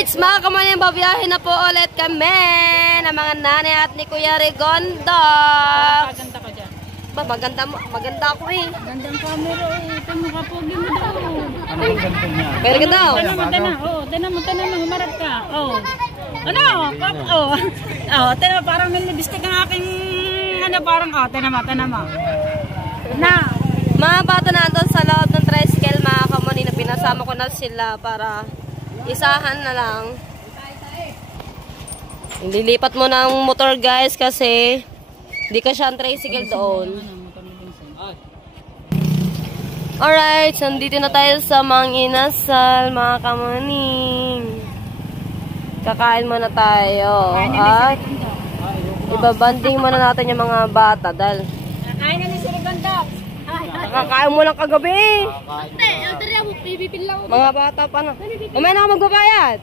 Alright, mga kamanin, babiyahin na po ulit kami ng mga nanay at ni Kuya Rigondo. Maganda ka dyan. Ba, maganda ako eh. Gandang camera eh. Ito mo kapogi mo daw. Pero ka daw. Tinan mo, humarap ka. Ano? Tinan mo, parang may lipstick ang aking, tinan mo. Na. Mga bata na doon sa loob ng tricycle, mga kamanin, pinasama ko na sila para isahan na lang. Lilipat mo ng motor guys kasi di ka siya ang tricycle doon. Alright, so nandito na tayo sa Mang Inasal, mga kamaning. Kakain muna tayo. At ibabanding muna natin yung mga bata dahil kakain na ni Sir Rigondo. kakain mo lang kagabi. Mga bata pa na. Umay na ako magbabayad.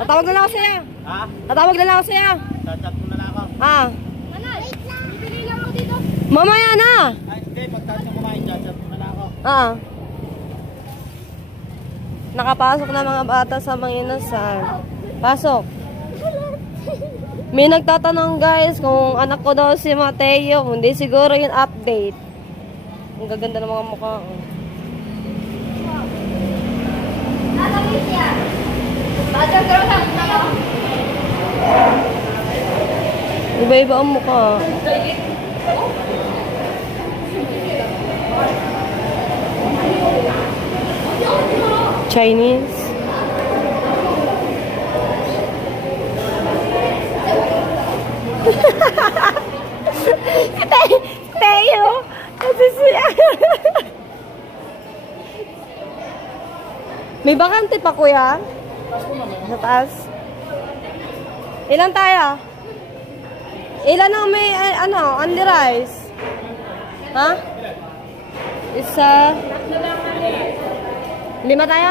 Tatawag na lang ako sa'yo. Ha? Tatawag na lang ako sa'yo. Chat mo na lang ako. Ah. Bibili lang ako dito. Mamaya na. Ay, hindi. Pagkatapos na kumain, chat mo na lang ako. Ah. Nakapasok na mga bata sa Mang Inasal. Pasok. May nagtatanong guys kung anak ko daw si Mateo. Hindi siguro yung update. Ang gaganda ng mga mukha. Iba-iba ang mukha. Chinese. Teo. Kasi siya. May bakante pa kuya? Sa taas. Ilan tayo? Ilan ang may only rice? Ha? Isa. 5 tayo?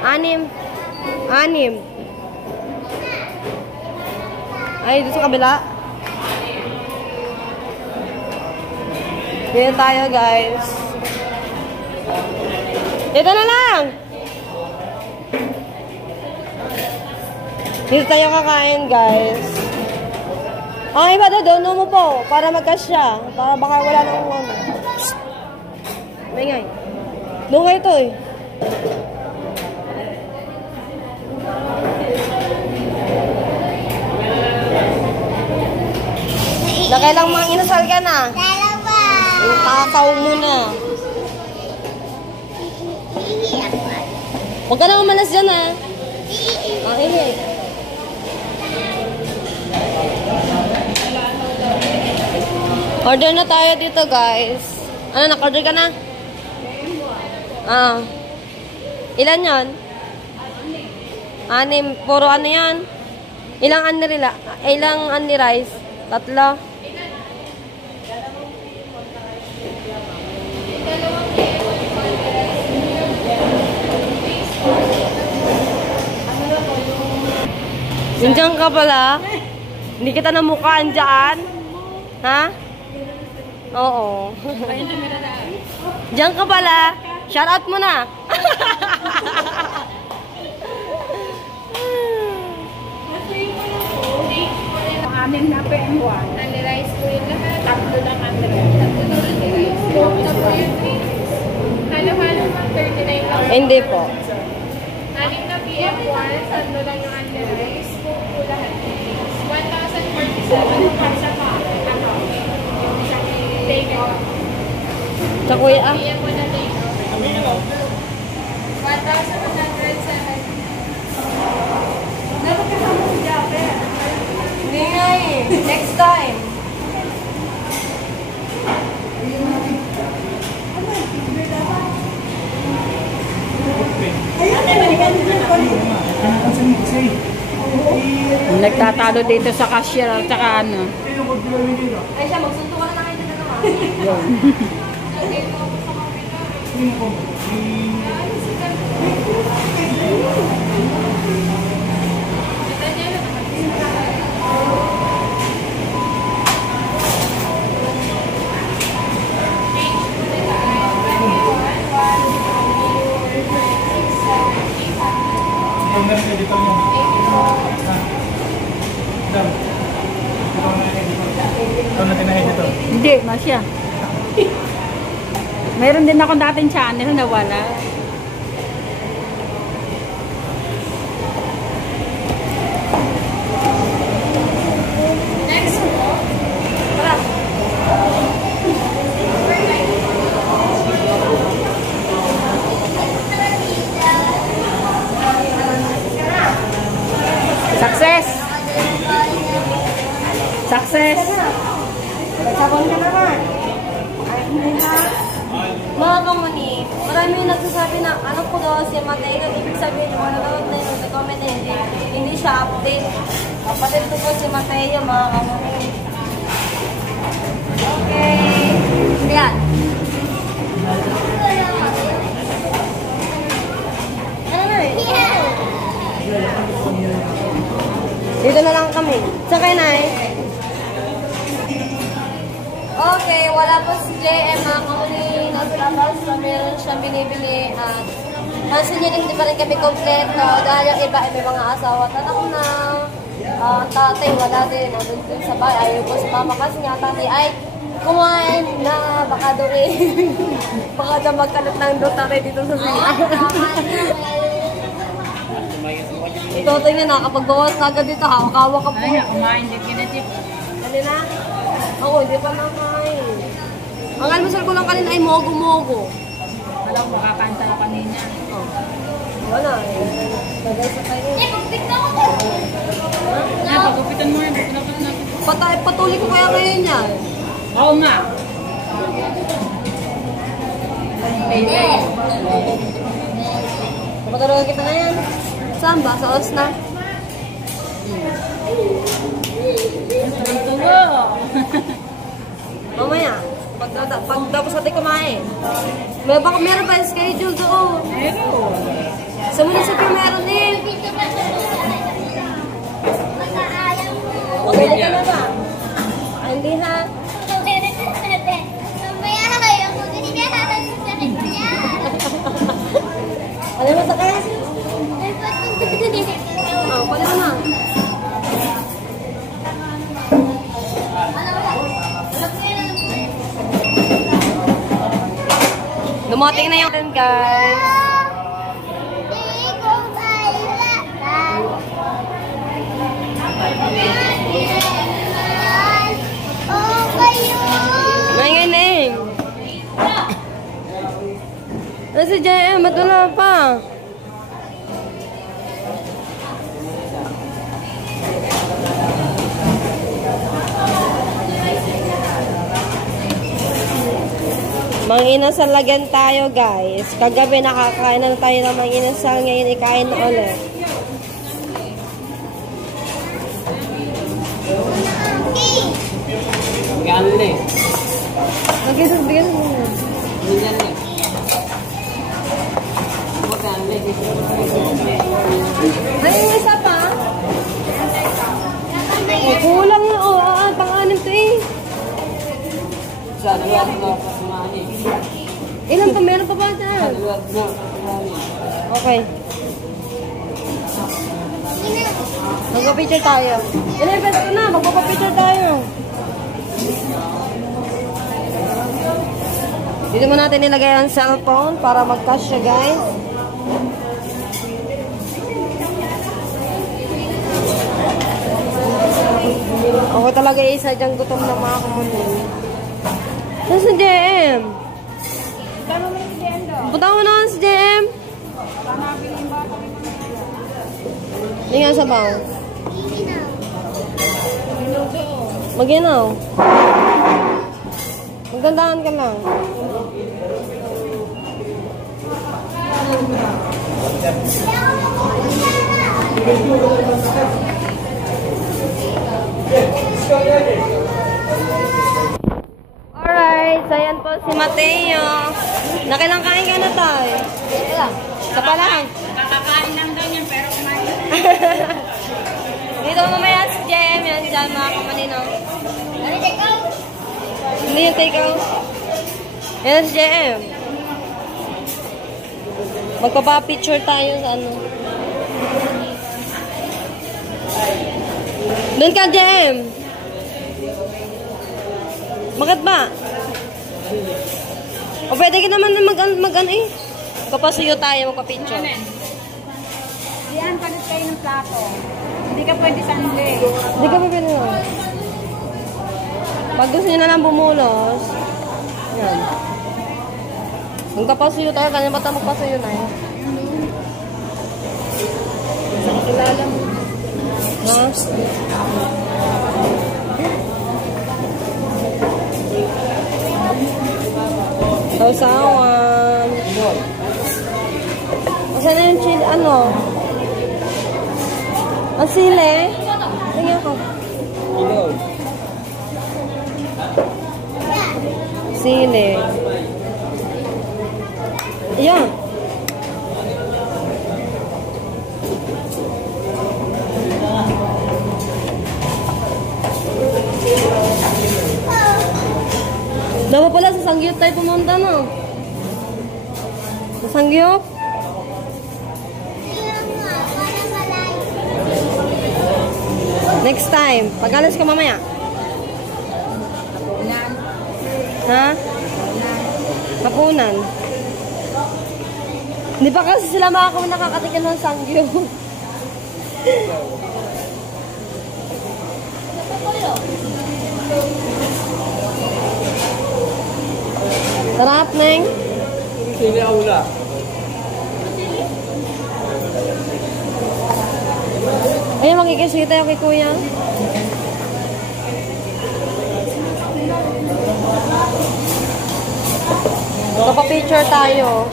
6. Ay, dito sa kabila. Dito tayo, guys. Dito na lang! Dito tayo kakain, guys. Ang iba doon mo po, para magkasya. Para baka wala nang ano. Bingay. Doon kayo to eh. Nakailang Mang Inasal ka na? Dalawa. Kakaw mo na. Huwag ka na umalas dyan ah. Ihi. Order na tayo dito guys. Ano, nak-order ka na? Ah. Ilan yon? 6. Puro ano yan? Ilang ani rice? 3. Nandiyan ka pala? Hindi kita namukhaan dyan? Ha? Oo. Diyan ka pala. Shout out mo na. Amin na PM1. Only rice po yung lahat. 3 lang ang rice. Tapos yung drinks. Halo-halo pa 39 lang. Hindi po. 6 na PM1. 3 lang yung only rice. Po lahat. 1,047. Isa pa. Ano? Take off. Sa kuya ah. PM1 na take off. 1,107. Dapat kasama si Japer. Hindi nga eh. Next time. Nagtatalo dito sa cashier at saka ano. Ay siya, magsunto ka na lang kayo dalawa. meron kayo dito nyo. Ito na tinahin dito. Hindi, masya. Meron din ako dating channel na wala. Next po. Tara. Success! Success! Sabon ka naman. Ay, hindi ha. Mga kamuni, marami yung nagsasabi na ano ko daw si Matay na ibig sabihin wala daw na yung nag-comment na hindi siya update. Kapatid ko po si Matay yung mga kamuni. Okay. Yan. Ano na eh? Dito na lang kami. Sakay na eh. Okay, wala po si JM mga kamuni. Nasa labas na meron siyang binibili at pansin niyo din di pa rin kami kompleto dahil yung iba ay may mga asawa at anak na. Tatay wala din. Nandun din sa bahay. Ayaw po si mama kasi nga tatay ay kumain na baka doon eh. Baka na magkalat ng doon tatay dito sa siya. Ito tingnan na kapag bawas na agad dito hawak-hawak ka po. Ay, kumain din kinatip. Ano na? Ako, hindi pa nakain. Ang almusal ko lang kanina ay mogo-mogo. Alam ko, kakanta ko kanina. Oh. Wala eh. Lagay sa tayo. Na, pagupitan mo yun. Patuloy ko kaya kayo niya. Oo nga. Pwede. Kapatulungan kita na yan. Saan ba? Sa Osna? Tulo. Mamaya. Pag tapos natin kumain. Meron pa yung schedule doon. Meron. Sa munisipyo meron eh. Okay ka na ba? Hindi ha. Ano mo sa kaya? Oh, pwede naman. Dumating na yung guys. Ngayon na eh. Ano si JM? Ba't wala pa? Manginasal lagyan tayo guys. Kagabi nakakain na tayo ng manginasal. Ngayon ikain na ulit. Galing. Bigyan mo. Ay, yung isa pa? Kulang na. Pang-anim to eh. Ilan pa? Meron pa ba dyan? Okay. Magpapicture tayo. Ilan beses ko na. Magpapicture tayo. Dito mo natin nilagay ang cellphone para mag-cash siya guys. Ako talaga isa dyan gutom na mga kamunin. Saan si JM? Punta mo naman si JM. Hindi nga sabaw. Maginaw. Magdandahan ka lang. Alright, so yan po si Mateo. Nakilang kain ka na tayo. Isa pa lang. Kakakain lang daw niyan, pero kumain. Dito mamaya si JM yan dyan mga kamaninaw. Hindi yung take out. Yan si JM. Magpapapicture tayo sa ano. Doon ka, Jem. Bakit ba? O pwede ka naman mag-ano eh. Papasuyo tayo, magpa-picture. Diyan, palit kayo ng plato. Hindi ka pwede Sunday. Hindi ka pwede na. Pag gusto nyo na lang bumulos, yan. Magpapasuyo tayo, kanina bata magpasuyo na eh. Sa kilala mo. Ha? Sausawan. Asan na yung chili? Ano? Ang sili? Tingnan ko. Sili. Ayan. Dapat pala sa Sangyup tayo pumunta, no? Sa Sangyup? Next time. Pag-alas ka mamaya. Ha? Hapunan. Hindi pa kasi sila nakakatikin ng Sangyup. Sarap, Neng. Sili aula. Ayun, makikisita tayo kay Kuya. Kapapicture tayo.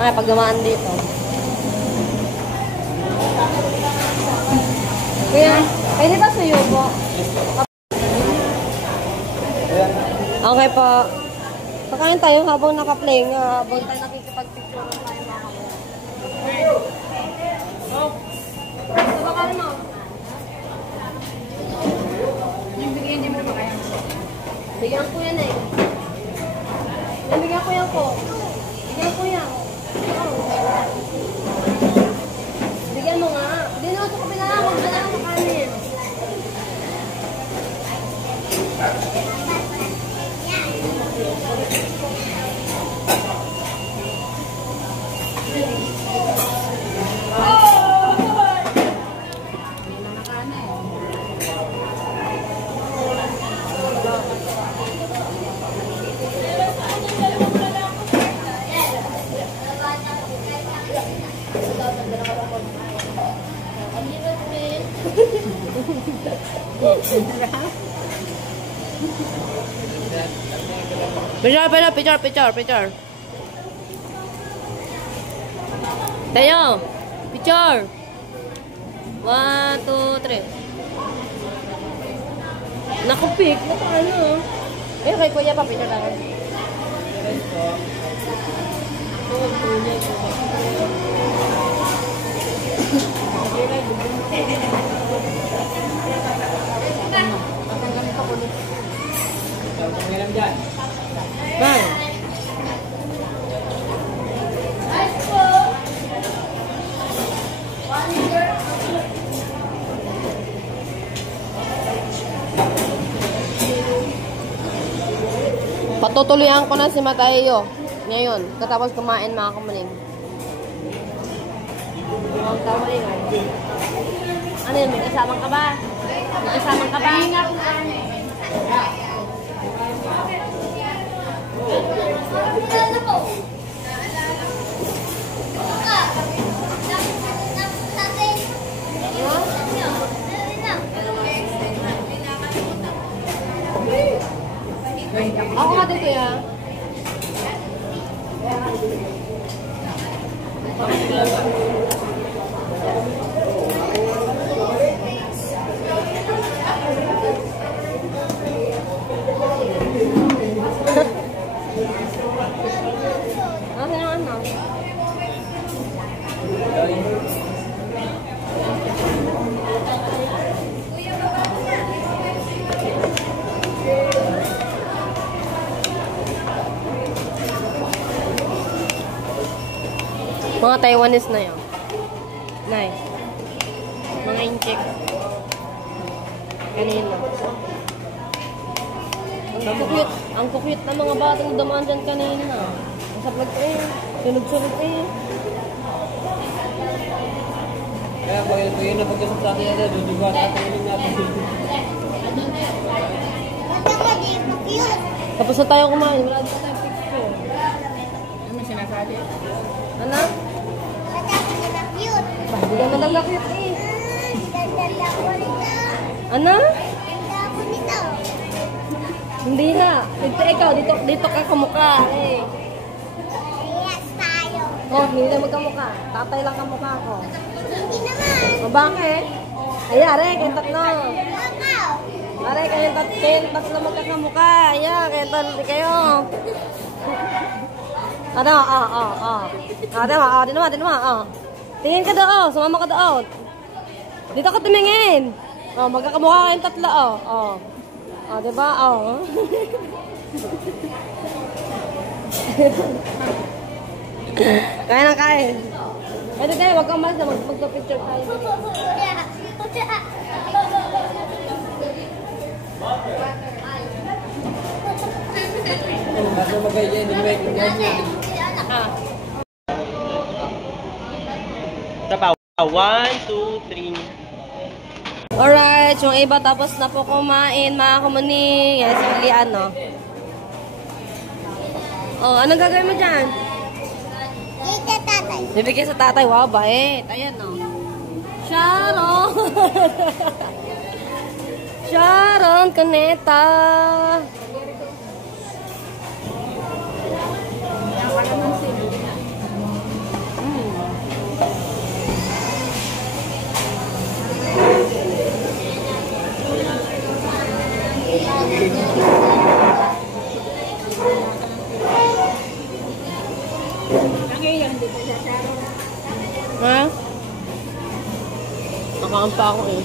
Ay, pag dumaan dito. Kuya, pwede ba suyo po? Okay po. Pakain tayo habang naka-play nga. Habang tayo nakikipag-picture tayo mga kapatid. Ito ba ka mo? Yung bigyan niyo mo na ba kaya? Bigyan ko yan eh. Bigyan ko yan po. Bigyan ko yan. Bigyan mo nga. Hindi na ito ko pinalawag. Wala lang makanin. Picture. Tayo. Picture. 1, 2, 3. Nakupik. Paano? Eh, kay Kuya pa, picture tayo. Bye. Patutuloyan ko na si Mateo ngayon. Katapos kumain mga kamaling. Ano yun? May kasamang ka ba? May kasamang ka ba? Ako nga dito ya. Mga Taiwanese na yun. Nice. Mga incheck. Kanina. Ang kukute ng mga batang dumaan dyan kanina. Ang saplag ko eh. Sunod-sunod eh. Kaya pag yun na pagkasap sa akin na doon, diba sa training natin. Tapos na tayo kumain. Wala dito tayo picture. Ano sinasabi? Ano? Hindi ka malagakit eh. Ano? Hindi ha. Dito ikaw. Dito ka kamukha eh. Oh, hindi na magkamukha. Tatay lang kamukha ko. Hindi naman. O bakit? Ay, are, kayong tatlo. Are, kayong tatlo magkakamukha. Ay, kayong tatlo kayo. Ano? Di naman. Tingin ka doon. Sumama ka doon. Dito ka tumingin. Oh, magkakamukha kayong tatlo. Oh, diba? Oh. Kain na kain. Pwede kayo, wag kang malas na magpapicture tayo. Bago magaya, hindi na may kanya. Tapaw. 1, 2, 3. Alright, yung iba tapos na po kumain, mga kumuning. Yan, si Lian, no? Oh, anong gagawin mo dyan? Bibigyan sa tatay. Wow, bait. Ayan, no? Sharon! Sharon Caneta! Ha? Nakaampa ako eh.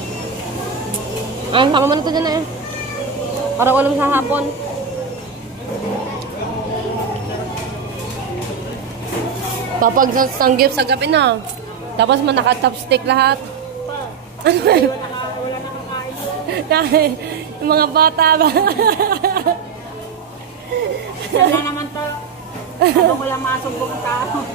Sama mo na ito dyan eh. Para ulam sa hapon. Papag sanggip sa gabi na. Tapos naka-chopstick lahat. Ano eh? Wala na kakain. Dahil yung mga bata ba? Wala naman to. Habang wala masumbong ang tao.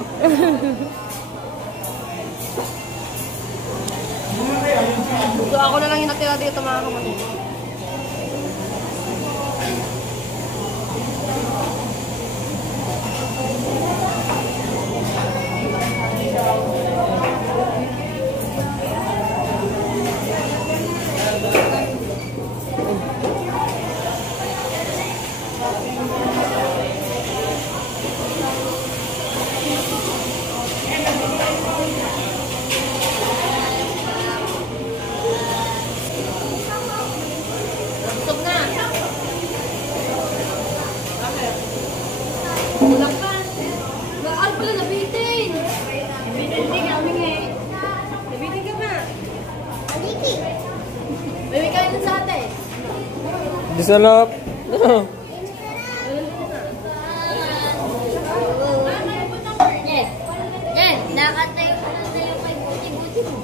So ako na lang yung natira dito mga kapatid. Kulang pa. Al pala, nabitin. Nabitin ka, humingi. Nabitin ka ba? Baby, kain na sa atin. Di salap. Yes, nakatayo ko na tayo kay Buti-Buti mo.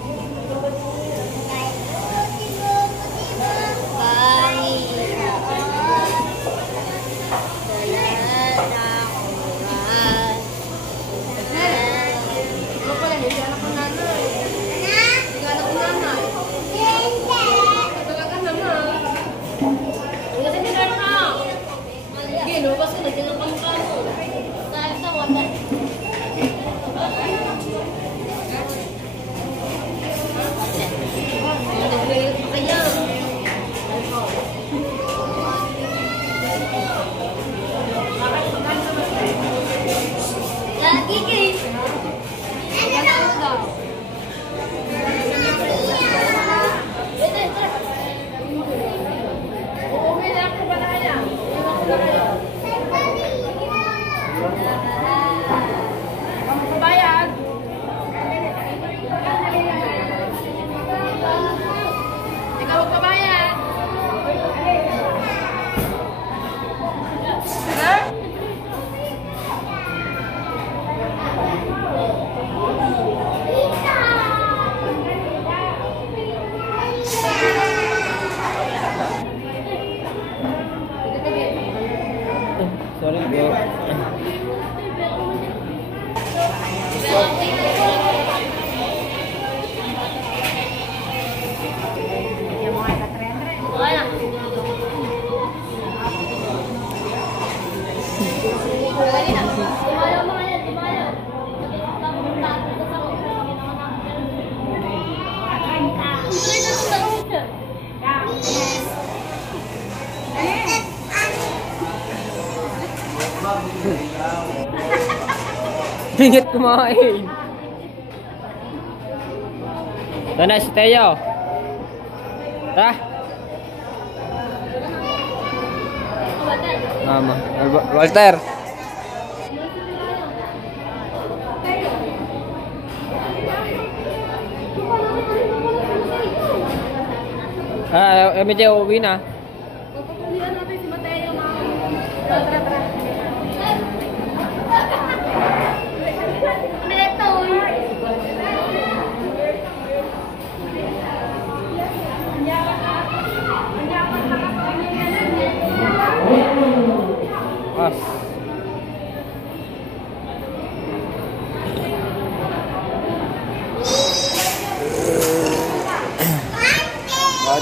Pingit kumain. Ito na si Teo. Tara. Mama. Walter. Medyo uwi na. Pupulihan natin si Mateo, mga. Tara.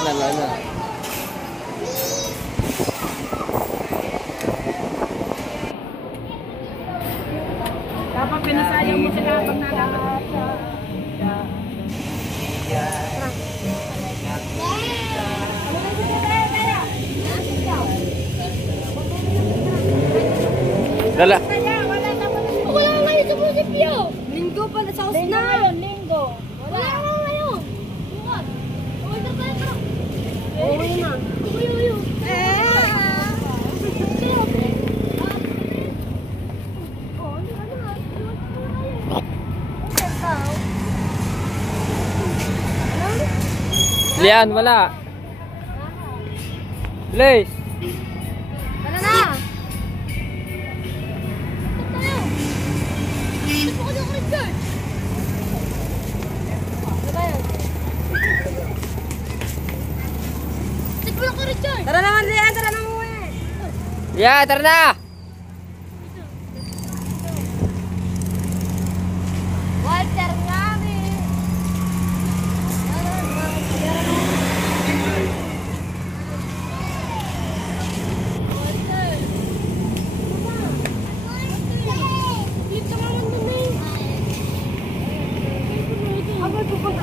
Lana. Dapat pinasayang mo sila pag nalakas. Dala. Wala nga yun sa munisipyo. Linggo pala sa Osna. Linggo. Wala nga ngayon. Uwi na. Uwi. Lian, wala. Blaze. Wala na. Tara naman, Lian. Tara naman, uwi. Yeah, tara na. Walter ngami.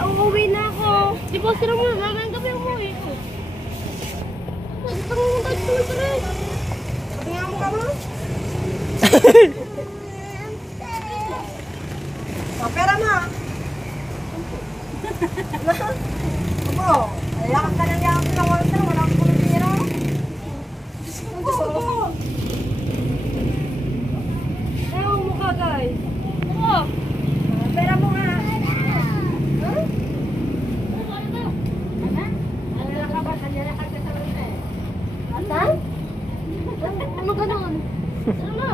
Uuwi na ako. Di ba sila mo? Mamayang gabi umuwi ko. Gusto mo mong tagtuloy ka rin. Sabi nga mo ka mo? Pera mo. Abo, lakas ka ng yakap ng Walter, walang kulitira. Ewan mo ka, guys. Pera mo nga. Atan? Ano ganon? Ano?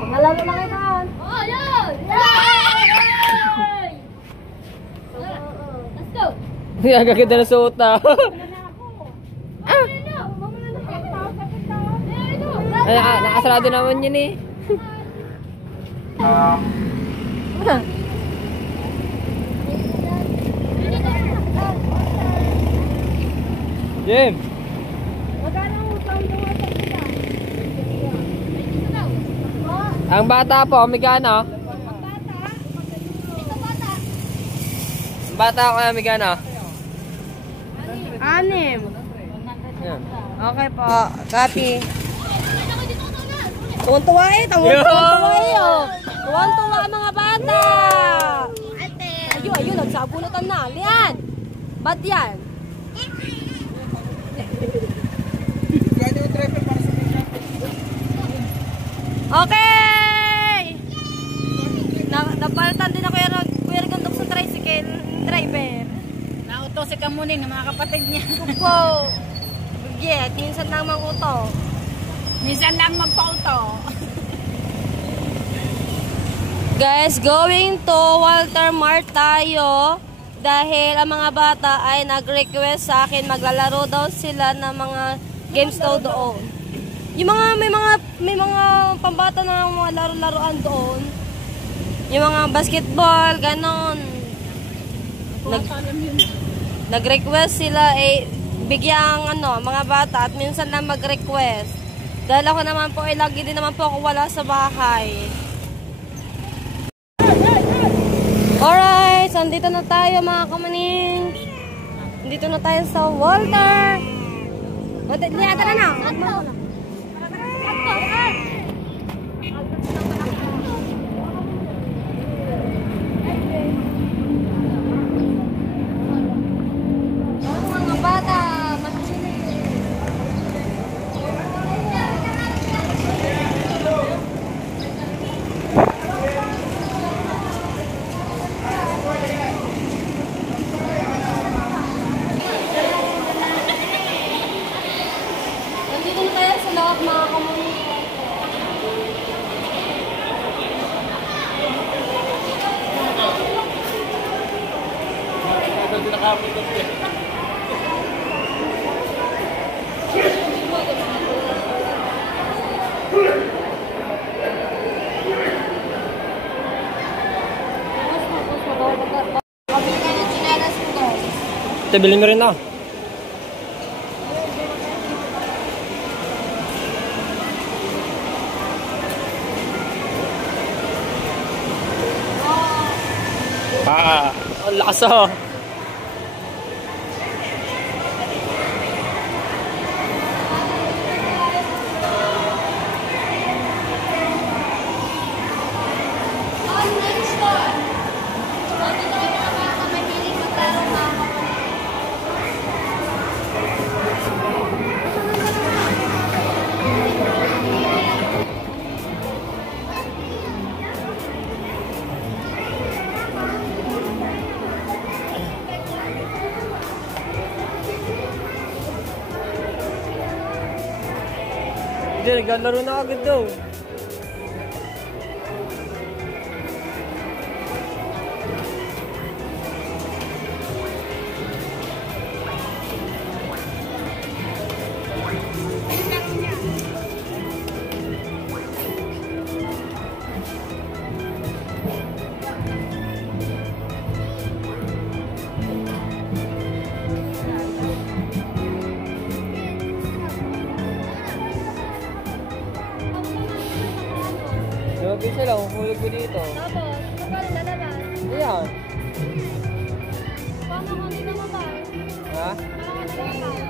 Pangalalo lang ito. Oh, yun! Yay! Let's go! Agaganda na suot na. Ay, nakasarado naman yun eh. Jim! Ang bata po, Migano? Ang bata ko na Migano? 6. Yan. Okay po. Copy. Tuwan-tuwa eh. Tuwan-tuwa eh. Tuwan-tuwa ang mga bata. Ayun. Nagsabunutan na. Lian. Ba't yan? Okay! Napalitan din ako yung Kuya Rigondok sa tricycle driver. Nautosik ka muna ng mga kapatid niya. Kupo. Yeah, minsan lang mang-uto. Minsan lang magpauto. Guys, going to Walter Mart tayo dahil ang mga bata ay nag-request sa akin maglalaro daw sila ng mga games daw doon. Yung mga may mga pambata na mga laro-laruan doon. Yung mga basketball, ganon. Nag-request sila bigyang mga bata at minsan lang mag-request. Dahil ako naman po lagi din naman po ako wala sa bahay. Alright, so andito na tayo mga kamaning. Andito na tayo sa Walter. Lihat na. Hindi nakapunod eh. Ito, bilhin mo rin na. Ang lakas oh. Hindi, naglalaro na agad daw. Lumabit siya lang, hulog ko dito. Tapos, magkano lalabas? Ayan. Paano kung hindi namabay? Ha? Paano kung namabay?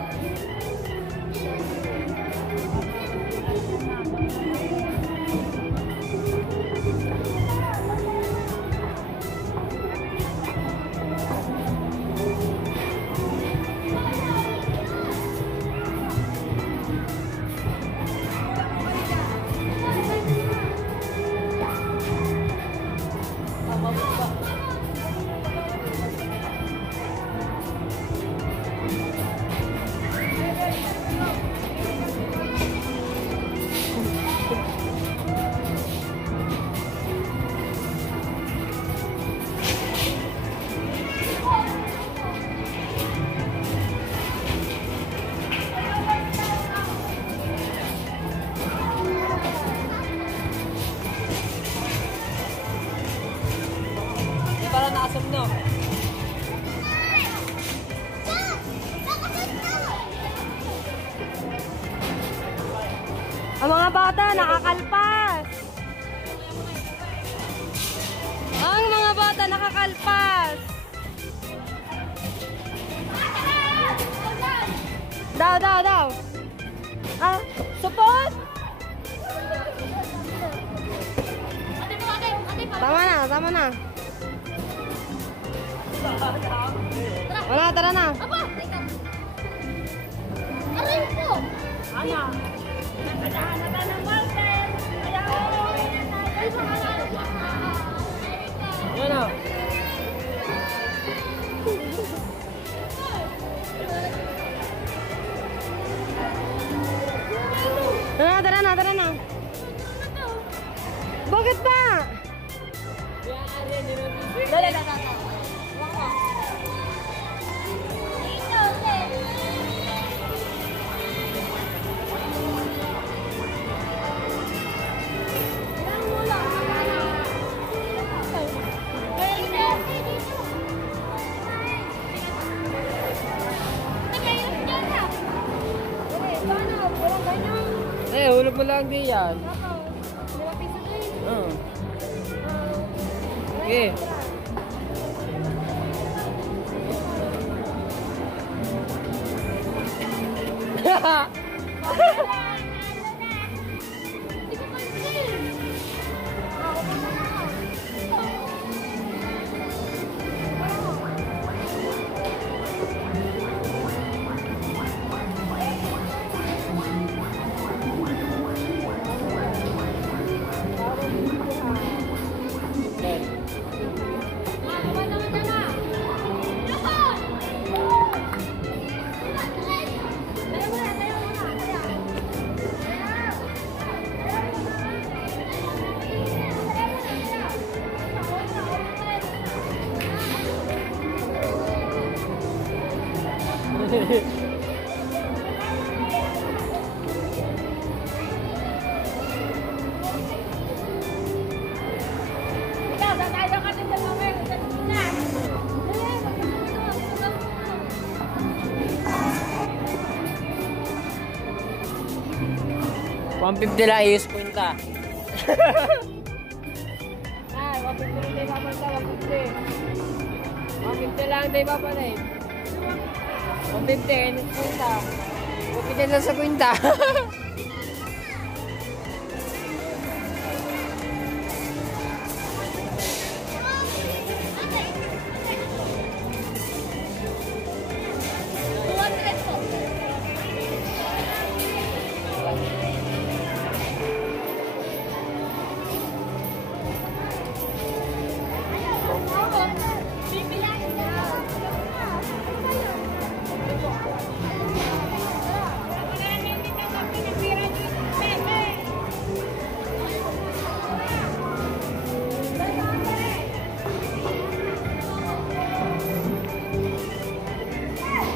Para nakasam no. Ang mga bata, nakakalpas. Ang mga bata, nakakalpas. Daw. Ah, support. Tama na. Wala, tara na. Aba! Aray po! Ano? Nagkadahan na ng Walter! Ay, Yan o. Tara na. Bakit ba? Dali. Hulog mo lang din yan. Okay. Ikaw, sasaya ka din sa mga na. 150 lang, ius punta. Ay, 150 rin tayo papunta, 150. 150 lang tayo papunta. 150, ius punta. 150 lang sa kwinta.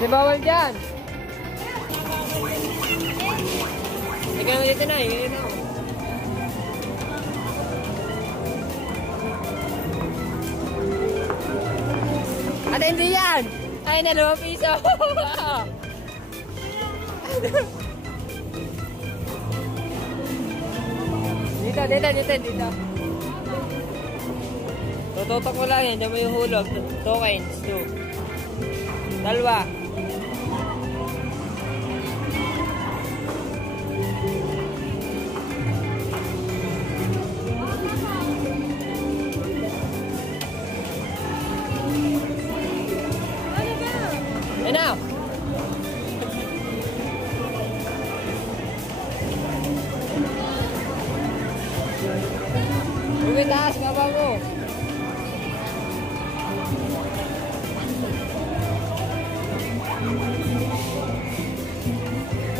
Di bawal dyan. Ikaw naman dito na, yun na. Ate, hindi yan! Ay, na, 2 piso! Dito. Tututok mo lang yan, dyan mo yung hulog. 2 coins, 2. Dalawa. Ayun na! Bumitaas, baba mo!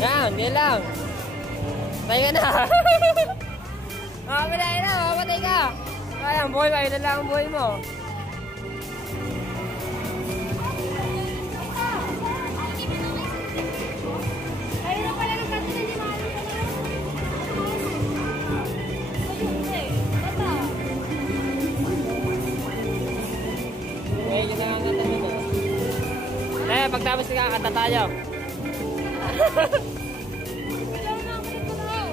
Yan, di lang! Patay ka na! Makapatay na, makapatay ka! Kaya ang buhay mo, ayun na lang ang buhay mo! Ayun na pala ng kato na di mahalo ka na. Bata. Okay, yun na nga nga tayo. Eh, pagtapos kakanta tayo. Bilaw na ako nito daw.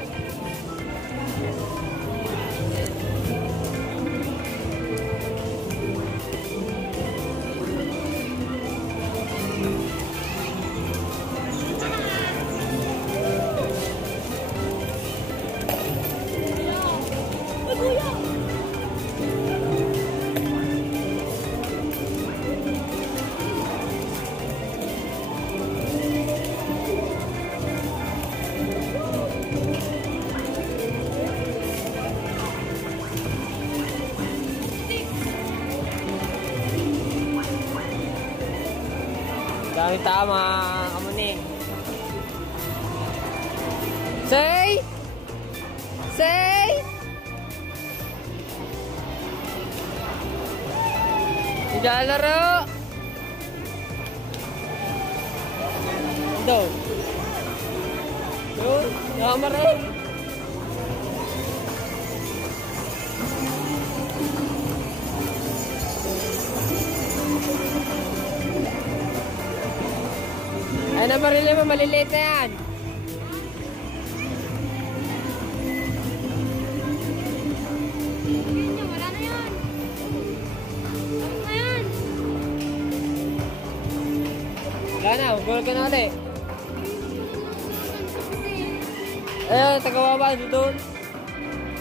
Dami tama, kamuning. Say! Say! Naglalaro! Ito. Yun, nakama rin. Ay, nabarili mo, maliliit na yan. Wala na yan. Tapos na yan. Wala na, gulog ka na ulit. Ayun, tagawawa, doon.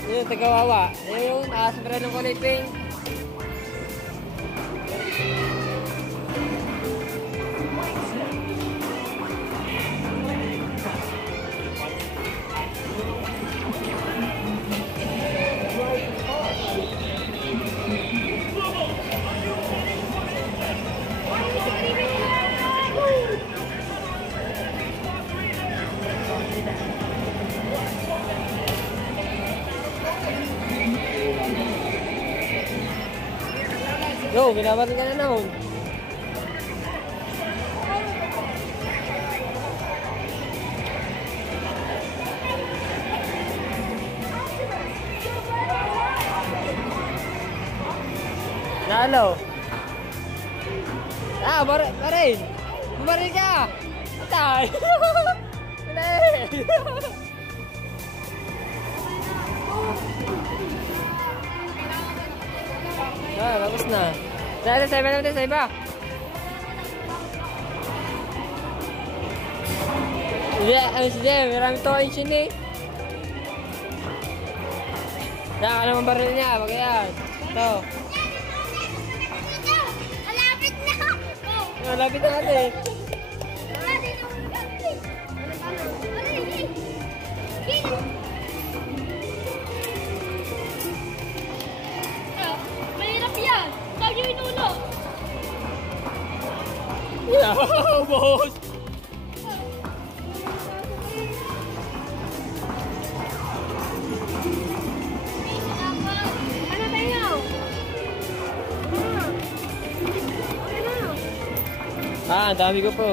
Ayun, tagawawa. Ayun, nakasabra ng kulay pink. Yo, binabatin ka na naman. Nalo. Ah, baril. Baril ka. Tay. Tapos na. Dahil sa iba naman sa iba. Sige, marami to engine eh. Yan, alam ang baril niya, wag yan. Ito. Malapit na! Malapit na natin. Mahirap yan! Saan yung inulo? Yeah, boss! Ano tayo? Ah, ang dami ko po.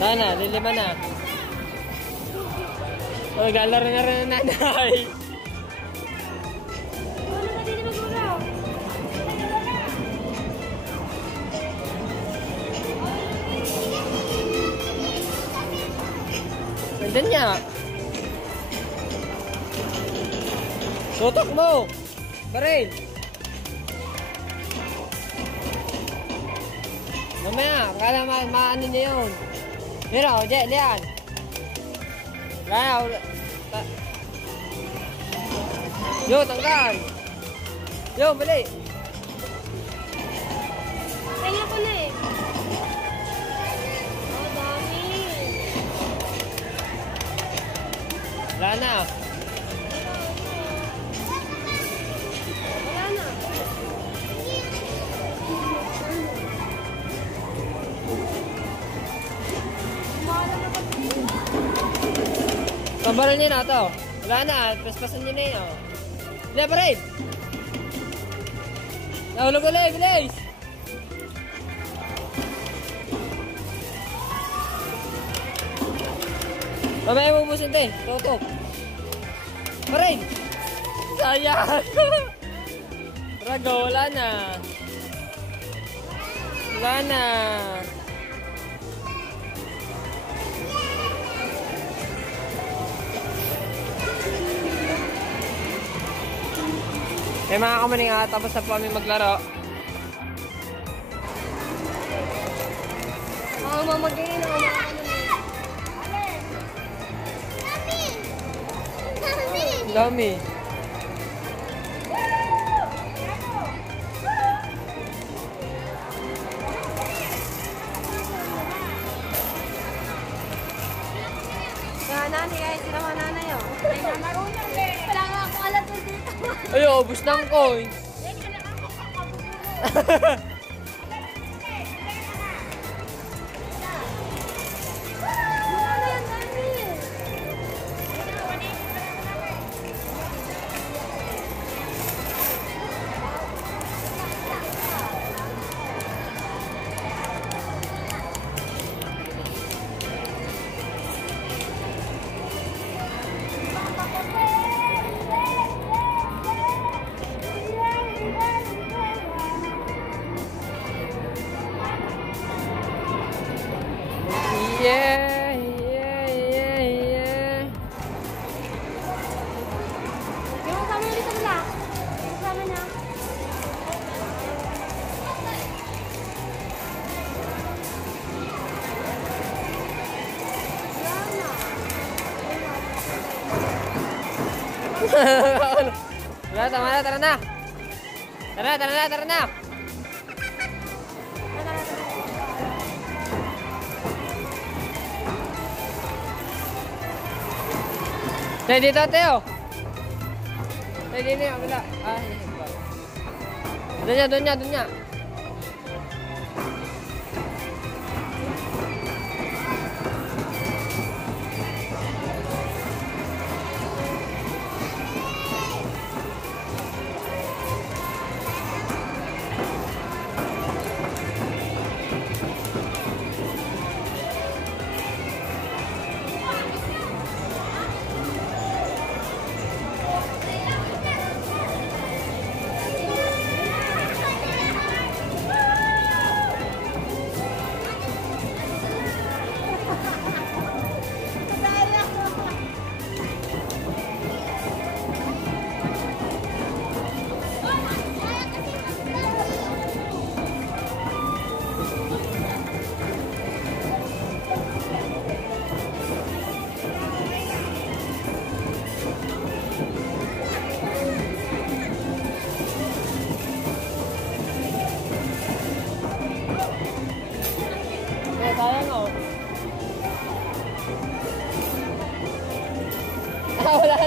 Sana, lilima na. Oh, galaro na rin ang nanay. Nandun niya. Tutok mo. Baril. Mamaya, kala maano niya yun. Mira, liyan. Wala. Yo, tanggal. Yo, bali. Kaya ko na eh. Oh, dami. Wala na. Wala na. Pambaral niya na ito. Wala na. Paspasan niya na yun. Liya, parin. Nahulog ulit, bilis. Mamaya mo ubusin ito eh. Tutok. Parin. Sayang. Rago, wala na. Wala na. Eh mga kamaning, tapos na po kami maglaro. Mamagayin ako mga Ang dami. nanay, ay sila mga nanay oh. Ay namarunong eh. Wala nga akong alam dito. Ay, ubus ng coins. Yeah, yeah, yeah, yeah. Yung kasama niya dito nila. Yung kasama niya. Wala, tama na, tara na. Tara na. Tayo dito, Teo. Tayo dito, wala. Doon niya.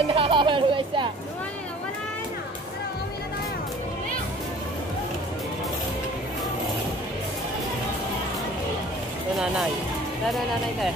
nakakawala ka isa. Ito nanay. Nanay tayo.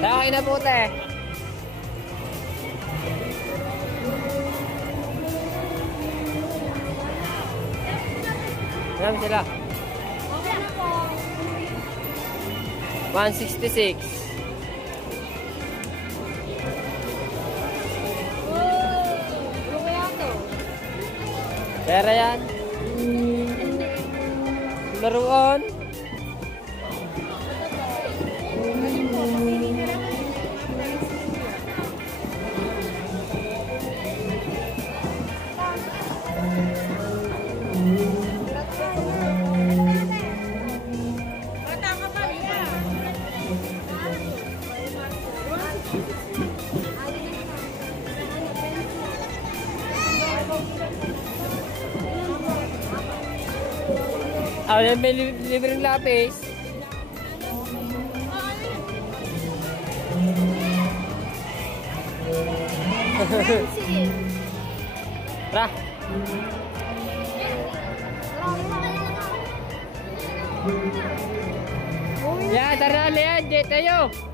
Okay na po, te. Marami sila. Okay na po. 166. Ano kaya to? Pera yan. Laruan. May libreng lapis. Tara. Ya, tara na yan. Jet tayo. Yan.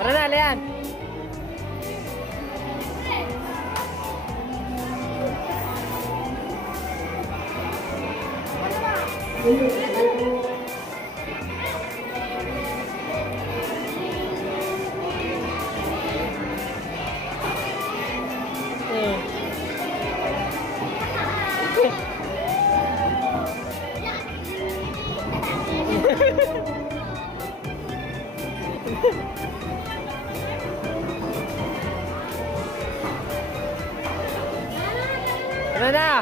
Tara na, Leon. Tara na.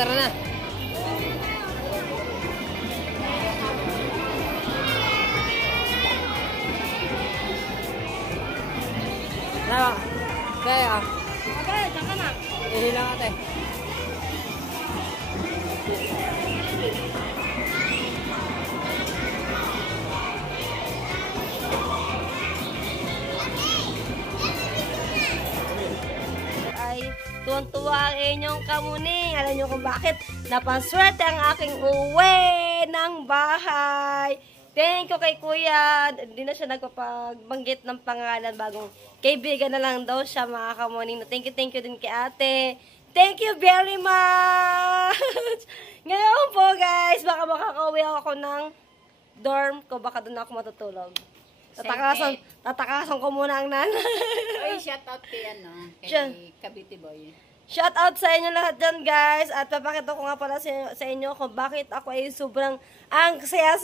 Tara na. Nah, kaya. Okay, diyan ka na. Hilang ate. Ay, tuwan-tuwa ang inyo ngayong kamuning. Alam nyo kung bakit napaswerte ang aking uwi ng bahay. Thank you kay Kuya. Hindi na siya nagpapagbanggit ng pangalan. Bagong kaibigan na lang daw siya, mga kamuning. Thank you din kay ate. Thank you very much! Ngayon po guys, baka makakauwi ako ng dorm ko. Baka doon ako matutulog. Tatakasan ko muna ang nanay. Ay, shout out kay Cavite Boy. Shout out sa inyo lahat dyan guys. At papakita ko nga pala sa inyo kung bakit ako ay sobrang ang saya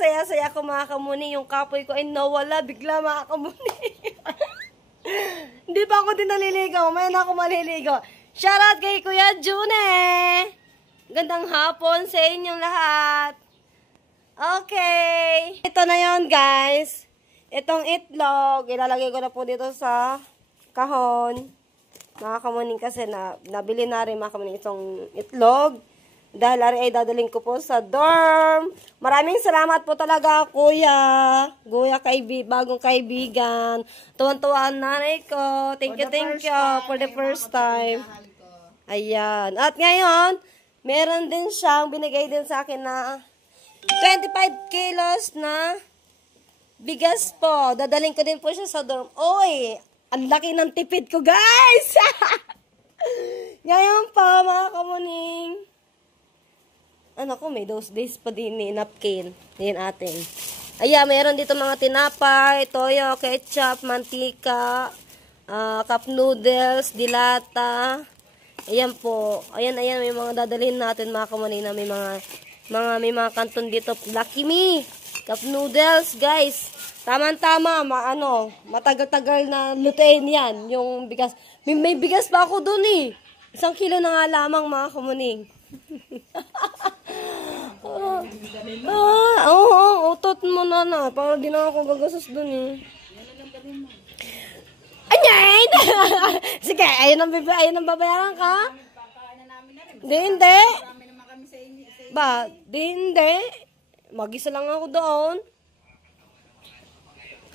ko, mga kamuning. Yung kapoy ko ay nawala bigla, mga kamuning. Hindi pa ako din naliligaw. Mamaya na ako maliligaw. Shout out kay Kuya June. Gandang hapon sa inyong lahat. Okay. Ito na yon guys. Itong itlog, ilalagay ko na po dito sa kahon. Mga kamuning, kasi nabili na rin, mga kamuning, itong itlog. Dahil ay dadaling ko po sa dorm. Maraming salamat po talaga, Kuya. Kuya, bagong kaibigan. Tuwan-tuwa ang nanay ko. Thank you for the first time. Ayan. At ngayon, meron din siyang binigay din sa akin na 25 kilos na bigas po. Dadaling ko din po siya sa dorm. Oy! Ang laki ng tipid ko, guys! Ngayon pa, mga kamuning. Ano ko, may those days pa din ni napkin. Din atin. Ayan, meron dito mga tinapay, toyo, ketchup, mantika, cup noodles, dilata. Ayan po. Ayan, may mga dadalhin natin, mga kamuning, na may mga kanton dito. Lucky Me! Cup noodles, guys. Tama-tama, matagal-tagal na lutuin yan, yung bigas. May bigas pa ako dun eh. 1 kilo na nga lamang, mga kamuning. Utot mo na. Para di na ako gagasas dun eh. Anyan! Sige, ayun ang babayaran ka? Hindi. Hindi. Mag-isa lang ako doon.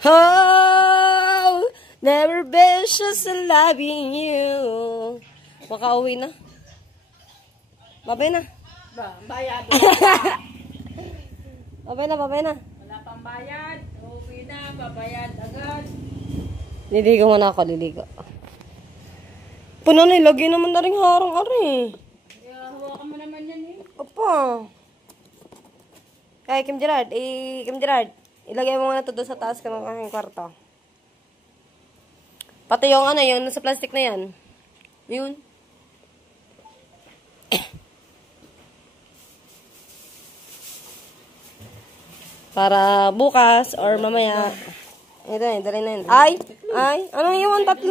Oh, never been just loving you. Makauwi na. Babay na. Bayad. Babay na. Wala pang bayad. Uwi na, babayad agad. Liligo muna ako, liligo. Puno na, ilagay naman na rin harang ari. Hawakan mo naman yan eh. Opa. Kaya Kim Gerard, ilagay mo muna ito doon sa taas ka ng aking kwarto. Pati yung yung nasa plastic na yan. Yun. Para bukas or mamaya. Ito, dali na yun. Ay! Anong iwan? 3?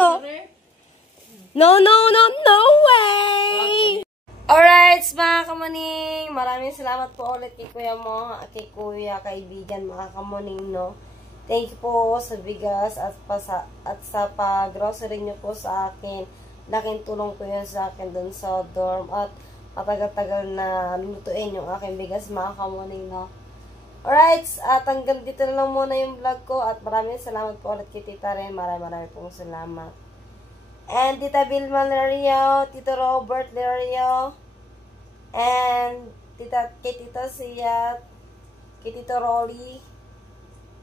No way! Alright, mga kamuning, maraming salamat po ulit kay Kuya mo, at kay Kuya, kaibigan, mga kamuning, no? Thank you po sa bigas at sa pag-grocery nyo po sa akin. Laking tulong po yun sa akin dun sa dorm at matagal-tagal na lutuin yung aking bigas, mga kamuning, no? Alright, at hanggang dito na lang muna yung vlog ko at maraming salamat po ulit kay Tita Ren. Maraming pong salamat. And Tita Vilma Lario, Tito Robert Lario, and kay Tita Sia, kay Tito Rolly,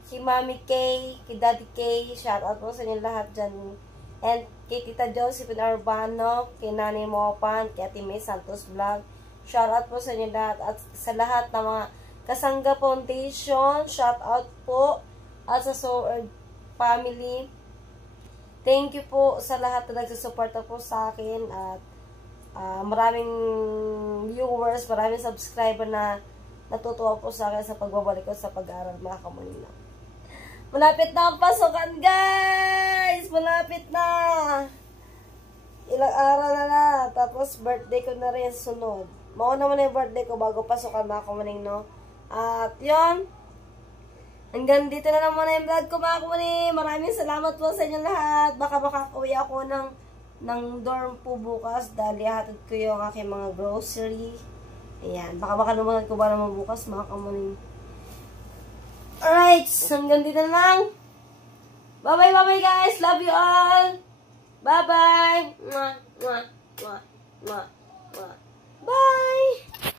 si Mami Kay, kay Daddy Kay, shout out po sa inyo lahat dyan. And kay Tita Josephine Urbano, kay Nanay Mopan, kay Ate May Santos Vlog, shout out po sa inyo lahat. At sa lahat ng mga Kasangga Foundation, shout out po. At sa Sword Family, thank you po sa lahat na nagsusuporta po sa akin. At maraming viewers, maraming subscriber na natutuwa po sa akin sa pagbabalik ko sa pag-aaral, mga kamuning. Malapit na ang pasukan, guys! Malapit na! Ilang araw na. Tapos birthday ko na rin sunod. Mauna naman yung birthday ko bago pasukan, mga kamuning, no? At yun, hanggang dito na lang muna yung vlog ko, mga kamuning. Maraming salamat po sa inyo lahat. Baka makakauwi ako ng dorm po bukas dahil ihatid ko yung aking mga grocery. Ayan, baka makalimutan ko ba naman bukas, mga kamuning. Alright, hanggang dito na lang. Bye-bye guys. Love you all. Bye-bye. Mwah, mwah, mwah, mwah.